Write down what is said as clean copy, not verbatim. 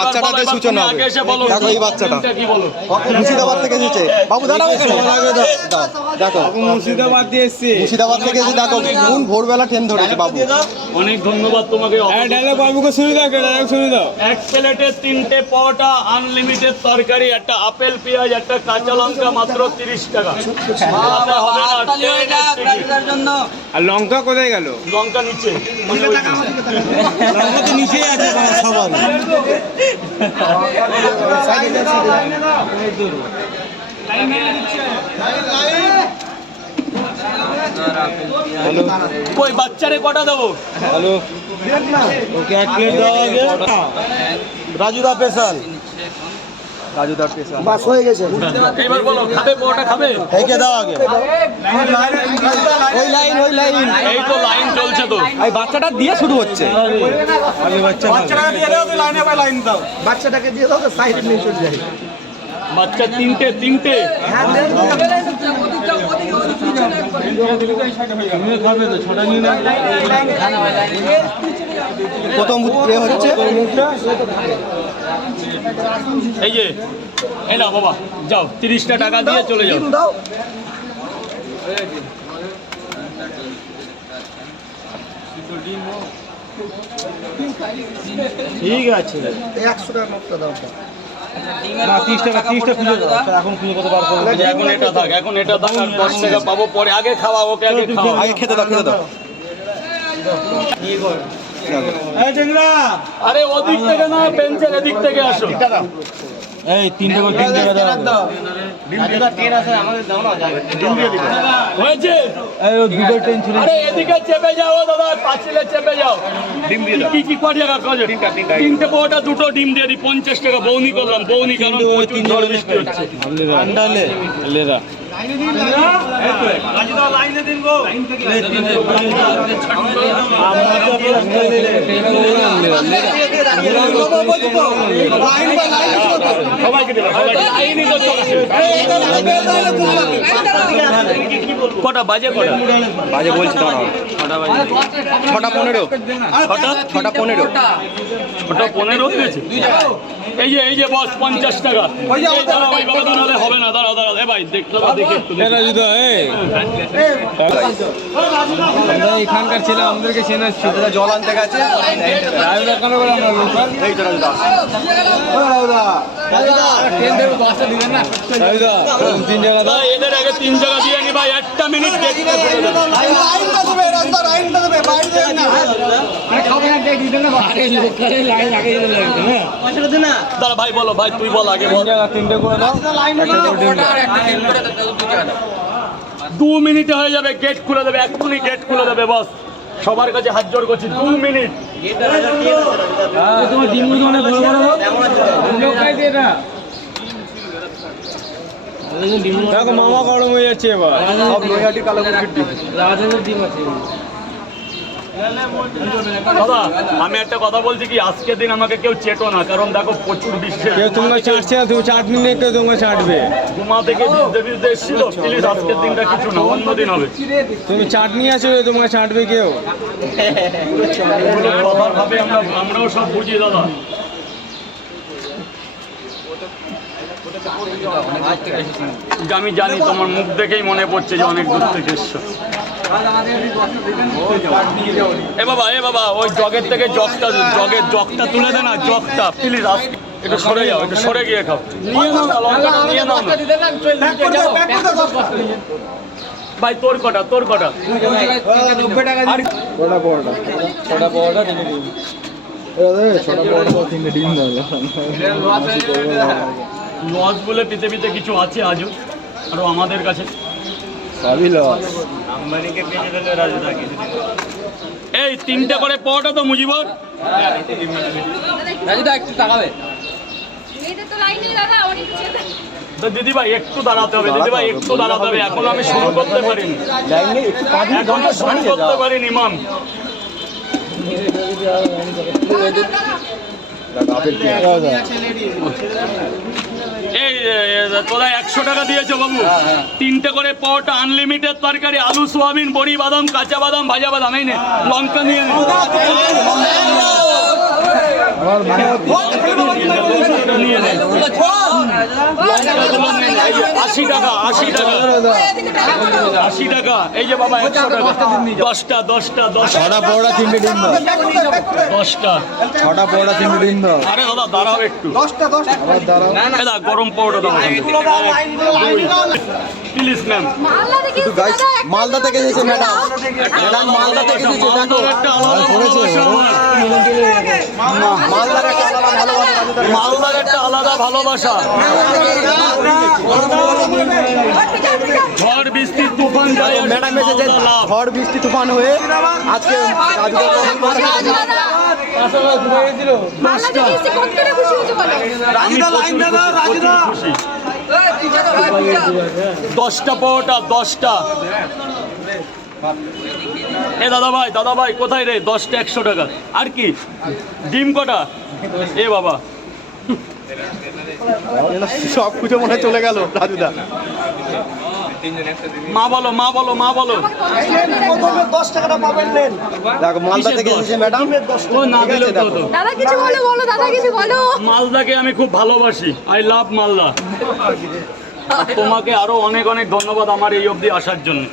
বাচ্চাটা দিয়ে সূচনা হবে। দেখো এই বাচ্চাটা মুর্শিদাবাদ থেকে এসেছে। বাবু দাঁড়াও, দেখো মুর্শিদাবাদ দিয়ে এসছে। মুর্শিদাবাদ থেকে এসে দেখো কোন ভোরবেলা ট্রেন ধরেছে বাবু। অনেক ধন্যবাদ তোমাকে। ডায়লগ বাবুকে শুনে দাও, ডায়লগ শুনে দাও। এক প্লেটে 3টে পরোটা, আনলিমিটেড তরকারি, একটা আপেল পেঁয়াজ, একটা কাঁচা লঙ্কা, মাত্র 30 টাকা। আর লঙ্কা কোথায় গেল? লঙ্কা নিচে, লঙ্কা তো নিচেই আছে সবার। কই বাচ্চারে কটা দেবো? হ্যালো, ওকে এক প্লেট দাও আগে। রাজুদা স্পেশাল, রাজুদা স্পেশাল বাস হয়ে গেছে। এবার বলো, খাবে পরোটা খাবে? একে দাও আগে। ওই লাইন, ওই লাইন, এই তো লাইন চলছে তো। এই বাচ্চাটা দিয়ে শুরু হচ্ছে। আগে বাচ্চাটাকে দিয়ে দাও, তো লাইনে আবার লাইন দাও। বাচ্চাটাকে দিয়ে দাও, তো সাইডে নিয়ে চলে যাই। বাচ্চা 3টে। প্রথম হচ্ছে এই যে, এই না বাবা, যাও 30টা টাকা দিয়ে চলে যাও। ঠিক আছে, 100 টাকা নোটটা দাও। না 30 টাকা খুঁজে দাও। এখন খুঁজে কত বার করব? এখন এটা থাক, এখন এটা থাক, আর 10 টাকা পাবো পরে। আগে খাওয়া, ওকে আগে খাওয়া। আগে খেতে দাও, খেতে দাও। আরে ওদিক থেকে না, বেঞ্চের এদিক থেকে আসো। এই 3 টাকা দাও। হয়েছে? এই ও দুটো ট্রেন ছিল। আরে এদিকে চেপে যাও দাদা, পাঁচিলে চেপে যাও। কি কয় টাকা খরচ? 3টে পরোটা, 2টো ডিম দিয়ে দিই, 50 টাকা। বৌনি করলাম, বৌনি, কারণ প্রচুর ঝড় বৃষ্টি হচ্ছে। আন্ডালে লেরা সবাইকে দেবে, সবাইকে। কটা বাজে? কটা বাজে বলছি, দাঁড়াও। 6:15। 6:15 হয়েছে। এই যে বস, 50 টাকা। দাঁড়াও, ওই বাবা দাঁড়ালে হবে না, দাঁড়াও। এ ভাই দেখে একটু এখানকার ছেলে আমাদেরকে চেনা, জল আনতে গেছে। কেন করে আমরা লোকাল? এই তো রাজুদা। তিন জায়গা দাও। এদের আগে 3 টাকা দিয়ে নি ভাই, 1 মিনিট দাঁড়া ভাই, বলো ভাই, তুই বল আগে। 3টে করে দাও। 2 মিনিটে হয়ে যাবে, গেট খুলে দেবে, এক্ষুনি গেট খুলে দেবে বস। সবার কাছে হাত জোর করছি, 2 মিনিট। তোমার ডিমগুলো অনেক বড় বড়। দেখো মামা গরম হয়ে যাচ্ছে এবার। সব নৈহাটি কালাকুটির ডিম। রাজেন্দ্র ডিম আছে। দাদা আমি একটা কথা বলছি কি, আজকের দিন আমাকে কেউ চেটো না, কারণ দেখো প্রচুর বৃষ্টি। কেউ তোমরা চাটছে না, তুমি চাটনি নেই, কেউ তোমরা চাটবে। ঘুমা থেকে ভিজতে এসেছিল। প্লিজ আজকের দিনটা কিছু না, অন্য দিন হবে। তুমি চাটনি আছো, তোমাকে চাটবে কেউ। কথার ভাবে আমরাও সব বুঝি দাদা। আমি জানি, তোমার মুখ দেখেই মনে পড়ছে যে অনেক দূর থেকে এসছো। এ বাবা ওই জগের থেকে জগের জগটা তুলে দে না, জগটা প্লিজ। একটু সরে যাও, একটু সরে গিয়ে খাও। নিয়ে নাও না লঙ্কাটা, নিয়ে নাও না ভাই। তোর কটা? 90 টাকা দিন। ছটা পরোটা 3টে ডিম দাও। লস বলে পৃথিবীতে কিছু আছে আজও, আরো আমাদের কাছে সবই লস। এই 3টে করে পরোটা তো মুজিবর। একটু তাকাবে। তো দিদি ভাই একটু দাঁড়াতে হবে, দিদি ভাই একটু দাঁড়াতে হবে। এখন আমি শুরু করতে পারিনি, এখনো শুরু করতে পারিনি মান। এই তোরা 100 টাকা দিয়েছো বাবু। 3টে করে পরোটা, আনলিমিটেড তরকারি, আলু সোয়াবিন, বড়ি বাদাম, কাঁচা বাদাম, ভাজা বাদাম। এই নে লঙ্কা নিয়ে নে। নিয়ে নেন। 80 টাকা 80 টাকা 80 টাকা। এই যে বাবা 100 টাকা। 10টা 10টা 10টা ছটা পরোটা 3টে ডিম দাও 10টা। ছটা পরোটা 3টে ডিম দাও আরে দাদা দাঁড়াও একটু। আবার দাঁড়াও দাদা গরম পাউডার দাও প্লিজ ম্যাম। একটু গাইস মালদা থেকে এসেছে ম্যাডাম ম্যাডাম মালদা থেকে এসেছে দেখো মালদার একটা আলাদা ভালোবাসা মালদার একটা আলাদা ভালোবাসা। ঝড় বৃষ্টি তুফান যায় আর ম্যাডাম এসেছে মালদা লাভ। ঝড় বৃষ্টি তুফান হয়ে আজকে খুশি। 10টা পরোটা 10টা। এ দাদা ভাই কোথায় রে? 10টা 100 টাকা। আর কি ডিম কটা? এ বাবা সব কিছু মনে হয় চলে গেল রাজুদা মা বলো মা বলো মা বলো। 10 টাকাটা পাবেন নেন দেখো মালদা থেকে এসেছে ম্যাডাম ও না দিলে তো হতো। দাদা কিছু বলো দাদা কিছু বলো। মালদাকে আমি খুব ভালোবাসি। I love Malda. আর তোমাকে আরো অনেক অনেক ধন্যবাদ আমার এই অবধি আসার জন্য।